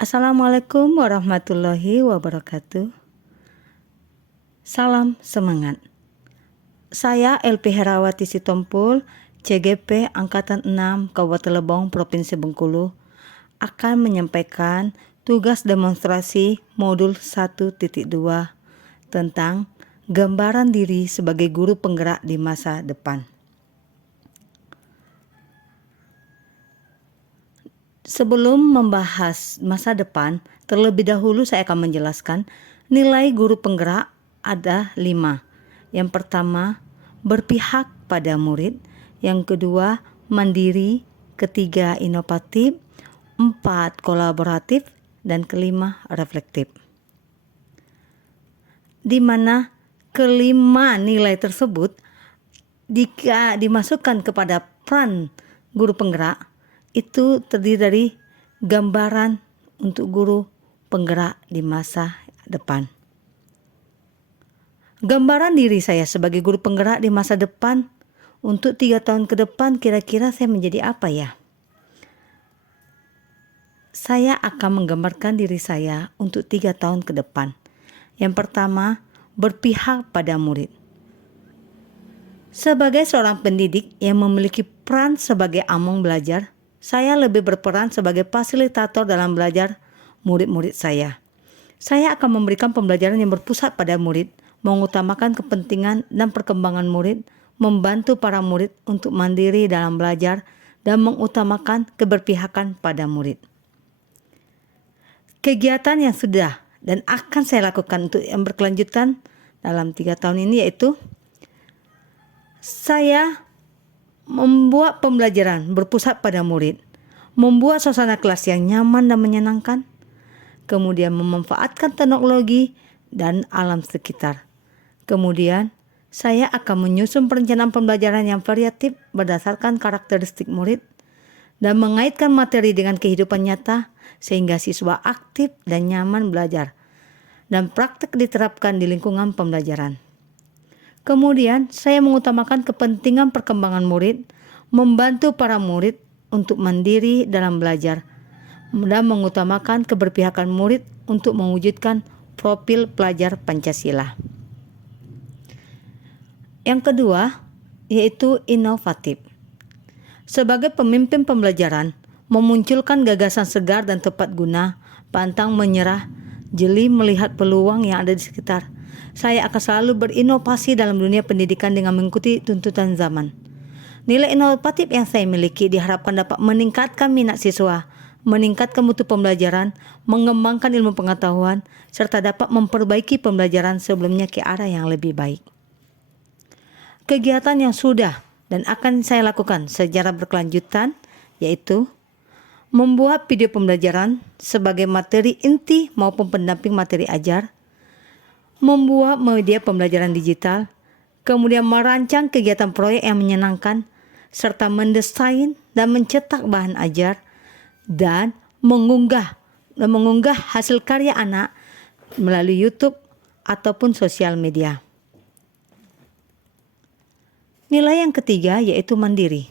Assalamualaikum warahmatullahi wabarakatuh. Salam semangat. Saya LP Herawati Sitompul, CGP Angkatan 6 Kabupaten Lebong, Provinsi Bengkulu, akan menyampaikan tugas demonstrasi modul 1.2 tentang gambaran diri sebagai guru penggerak di masa depan. Sebelum membahas masa depan, terlebih dahulu saya akan menjelaskan nilai guru penggerak ada 5. Yang pertama, berpihak pada murid. Yang kedua, mandiri. Ketiga, inovatif. 4, kolaboratif. Dan kelima, reflektif. Di mana kelima nilai tersebut jika dimasukkan kepada peran guru penggerak, itu terdiri dari gambaran untuk guru penggerak di masa depan. Gambaran diri saya sebagai guru penggerak di masa depan untuk 3 tahun ke depan, kira-kira saya menjadi apa ya? Saya akan menggambarkan diri saya untuk 3 tahun ke depan. Yang pertama, berpihak pada murid. Sebagai seorang pendidik yang memiliki peran sebagai among belajar, saya lebih berperan sebagai fasilitator dalam belajar murid-murid saya. Saya akan memberikan pembelajaran yang berpusat pada murid, mengutamakan kepentingan dan perkembangan murid, membantu para murid untuk mandiri dalam belajar, dan mengutamakan keberpihakan pada murid. Kegiatan yang sudah dan akan saya lakukan untuk yang berkelanjutan dalam 3 tahun ini yaitu saya membuat pembelajaran berpusat pada murid, membuat suasana kelas yang nyaman dan menyenangkan, kemudian memanfaatkan teknologi dan alam sekitar. Kemudian, saya akan menyusun perencanaan pembelajaran yang variatif berdasarkan karakteristik murid dan mengaitkan materi dengan kehidupan nyata sehingga siswa aktif dan nyaman belajar dan praktik diterapkan di lingkungan pembelajaran. Kemudian, saya mengutamakan kepentingan perkembangan murid, membantu para murid untuk mandiri dalam belajar, dan mengutamakan keberpihakan murid untuk mewujudkan profil pelajar Pancasila. Yang kedua, yaitu inovatif. Sebagai pemimpin pembelajaran, memunculkan gagasan segar dan tepat guna, pantang menyerah, jeli melihat peluang yang ada di sekitar. Saya akan selalu berinovasi dalam dunia pendidikan dengan mengikuti tuntutan zaman. Nilai inovatif yang saya miliki diharapkan dapat meningkatkan minat siswa, meningkatkan mutu pembelajaran, mengembangkan ilmu pengetahuan, serta dapat memperbaiki pembelajaran sebelumnya ke arah yang lebih baik. Kegiatan yang sudah dan akan saya lakukan secara berkelanjutan yaitu membuat video pembelajaran sebagai materi inti maupun pendamping materi ajar, membuat media pembelajaran digital, kemudian merancang kegiatan proyek yang menyenangkan, serta mendesain dan mencetak bahan ajar, dan mengunggah hasil karya anak melalui YouTube ataupun sosial media. Nilai yang ketiga yaitu mandiri.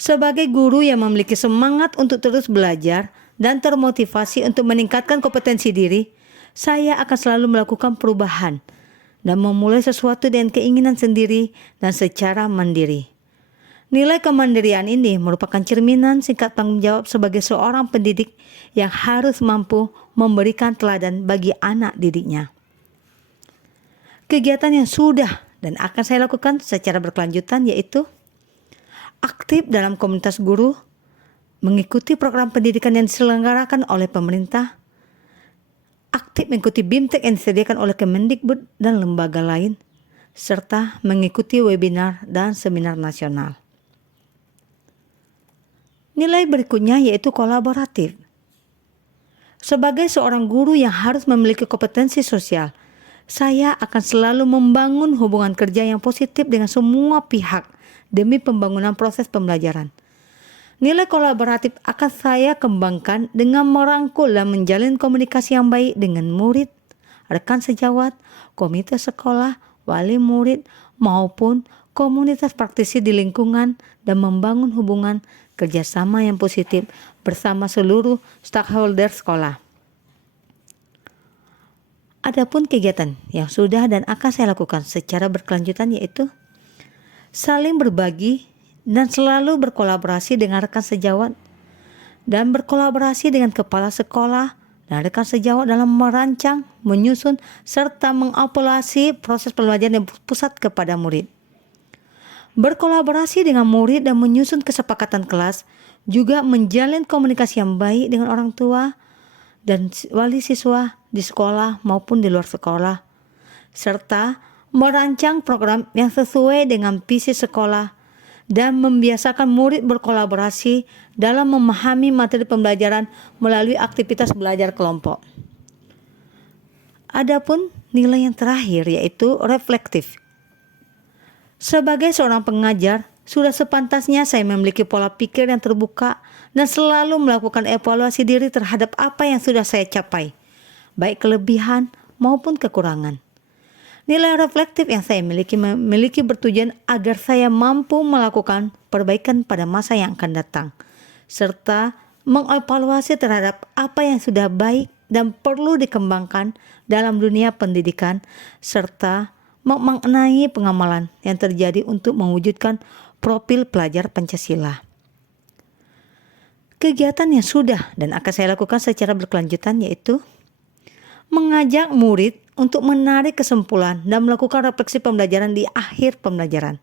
Sebagai guru yang memiliki semangat untuk terus belajar dan termotivasi untuk meningkatkan kompetensi diri, saya akan selalu melakukan perubahan dan memulai sesuatu dengan keinginan sendiri dan secara mandiri. Nilai kemandirian ini merupakan cerminan sikap tanggung jawab sebagai seorang pendidik yang harus mampu memberikan teladan bagi anak didiknya. Kegiatan yang sudah dan akan saya lakukan secara berkelanjutan yaitu aktif dalam komunitas guru, mengikuti program pendidikan yang diselenggarakan oleh pemerintah, aktif mengikuti BIMTEK yang disediakan oleh Kemendikbud dan lembaga lain, serta mengikuti webinar dan seminar nasional. Nilai berikutnya yaitu kolaboratif. Sebagai seorang guru yang harus memiliki kompetensi sosial, saya akan selalu membangun hubungan kerja yang positif dengan semua pihak demi pembangunan proses pembelajaran. Nilai kolaboratif akan saya kembangkan dengan merangkul dan menjalin komunikasi yang baik dengan murid, rekan sejawat, komite sekolah, wali murid, maupun komunitas praktisi di lingkungan, dan membangun hubungan kerjasama yang positif bersama seluruh stakeholder sekolah. Adapun kegiatan yang sudah dan akan saya lakukan secara berkelanjutan yaitu saling berbagi dan selalu berkolaborasi dengan rekan sejawat dan berkolaborasi dengan kepala sekolah dan rekan sejawat dalam merancang, menyusun, serta mengevaluasi proses pembelajaran yang berpusat kepada murid. Berkolaborasi dengan murid dan menyusun kesepakatan kelas, juga menjalin komunikasi yang baik dengan orang tua dan wali siswa di sekolah maupun di luar sekolah, serta merancang program yang sesuai dengan visi sekolah dan membiasakan murid berkolaborasi dalam memahami materi pembelajaran melalui aktivitas belajar kelompok. Adapun nilai yang terakhir yaitu reflektif. Sebagai seorang pengajar, sudah sepantasnya saya memiliki pola pikir yang terbuka dan selalu melakukan evaluasi diri terhadap apa yang sudah saya capai, baik kelebihan maupun kekurangan. Nilai reflektif yang saya memiliki bertujuan agar saya mampu melakukan perbaikan pada masa yang akan datang, serta mengevaluasi terhadap apa yang sudah baik dan perlu dikembangkan dalam dunia pendidikan, serta memaknai pengamalan yang terjadi untuk mewujudkan profil pelajar Pancasila. Kegiatan yang sudah dan akan saya lakukan secara berkelanjutan yaitu mengajak murid untuk menarik kesimpulan dan melakukan refleksi pembelajaran di akhir pembelajaran.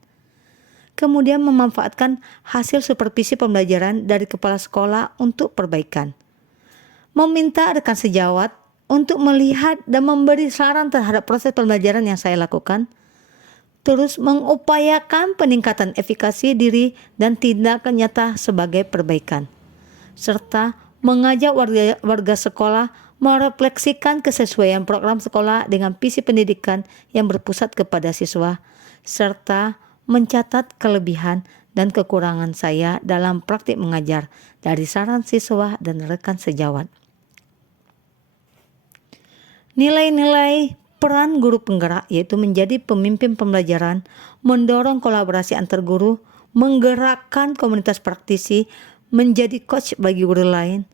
Kemudian memanfaatkan hasil supervisi pembelajaran dari kepala sekolah untuk perbaikan. Meminta rekan sejawat untuk melihat dan memberi saran terhadap proses pembelajaran yang saya lakukan. Terus mengupayakan peningkatan efikasi diri dan tindakan nyata sebagai perbaikan. Serta mengajak warga sekolah merefleksikan kesesuaian program sekolah dengan visi pendidikan yang berpusat kepada siswa, serta mencatat kelebihan dan kekurangan saya dalam praktik mengajar dari saran siswa dan rekan sejawat. Nilai-nilai peran guru penggerak yaitu menjadi pemimpin pembelajaran, mendorong kolaborasi antar guru, menggerakkan komunitas praktisi, menjadi coach bagi guru lain,